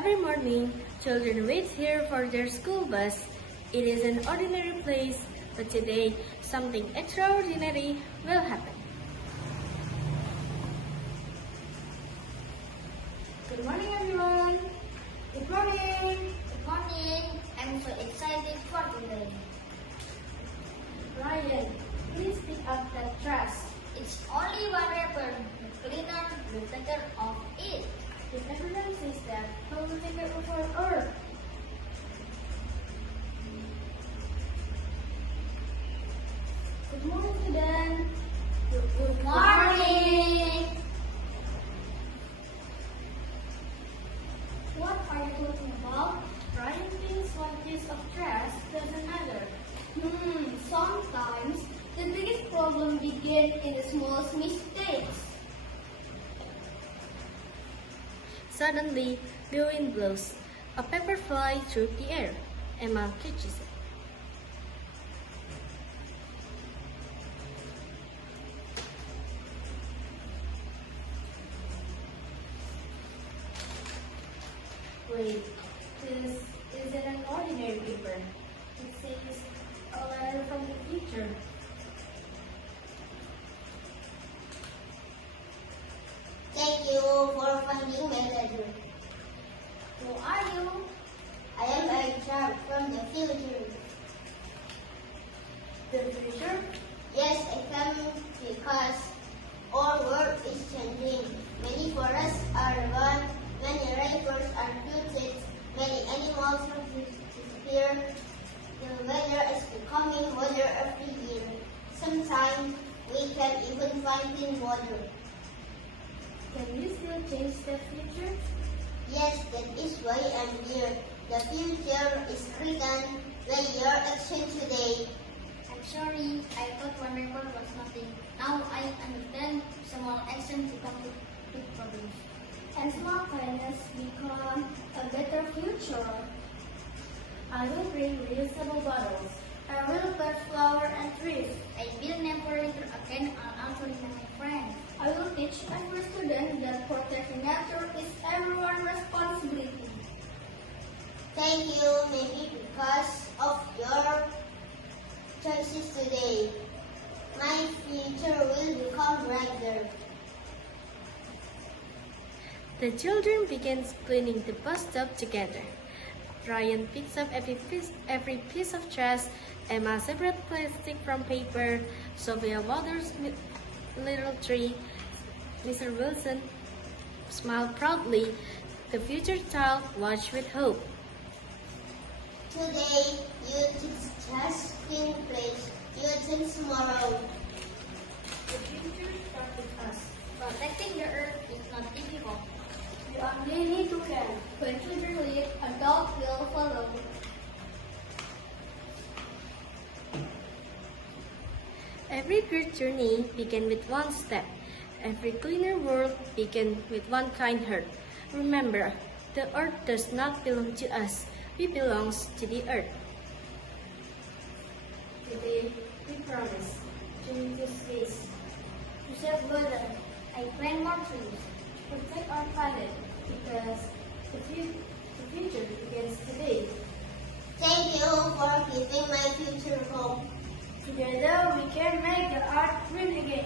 Every morning, children wait here for their school bus. It is an ordinary place, but today something extraordinary will happen. Good morning, everyone. Good morning. Good morning. I'm so excited for today. Ryan, please pick up that trash. It's only one wrapper. The cleaner will take care of it. If everyone says that, how will take care of our earth? Good morning, students. Good morning. What are you talking about? Ryan thinks one piece of trash doesn't matter. Sometimes the biggest problem begins in the smallest mistakes. Suddenly, the wind blows. A paper flies through the air. Emma catches it. Wait, this isn't an ordinary paper. It says a letter from the future. Thank you for finding my letter. Who are you? I am a child from the future. The future? Yes, I come because our world is changing. Many forests are gone, many rivers are polluted, many animals have disappeared. The weather is becoming hotter every year. Sometimes we can't even find clean water. Can you still change the future? Yes, that is why I'm here. The future is written by your action today. I'm sorry, I thought one record was nothing. Now I understand small action to come to big problems. And small kindness become a better future. I will bring reusable bottles. I will plant flowers and trees. I will never enter again and also my friends. I will teach every student that protecting nature is everyone's responsibility. Thank you, maybe because of your choices today. My future will become brighter. The children begin cleaning the bus stop together. Ryan picks up every piece of trash. Emma separates plastic from paper. Sophia waters little tree. Mr. Wilson smiled proudly. The future child watched with hope. Today, you teach just clean place. You think tomorrow. The future starts with us. Protecting the earth is not difficult. We only need to care. When children lead, adults will follow. Every great journey begins with one step. Every cleaner world begins with one kind heart. Remember, the earth does not belong to us. We belong to the earth. Today, we promise to reduce waste, To save water, I plant more trees. protect our planet, because the future begins today. Thank you for giving my future hope. Together, we can make the earth green again.